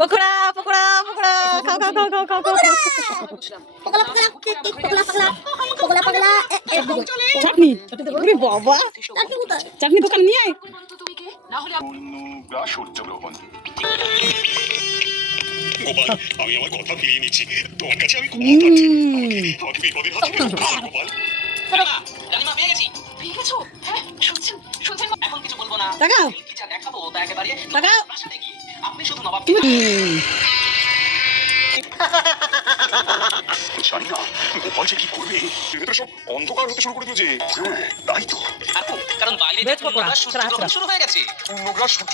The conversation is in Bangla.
পকোড়া পকোড়া পকোড়া খাও খাও খাও খাও খাও খাও চাটনি ওরে বাবা চাটনি দোকান নিয়ে আয় গোপাল, আমি আমার কথা ফিরিয়ে নিচ্ছি। তোমার কাছে আমি ক্ষমা চাচ্ছি। আমাকে বিপদের হাত থেকে রক্ষা করো, গোপাল। রানীমা পেয়ে গেছি। পেয়ে গেছো? হ্যাঁ, শুনছেন শুনছেন। এখন কিছু বলবো না। তাকাও কি যা দেখাবো তা একেবারে তাকাও প্রাসাদে গিয়ে। আপনি শুধু নবাব জানি না গোপাল যে কি করবে। এতে তো সব অন্ধকার হতে শুরু করে দিয়েছে। হ্যাঁ, তাই তো। কারণ বাইরে বেশ পকোড়া, সূর্য শুরু হয়ে গেছে। পূর্ণগ্রাস সূর্য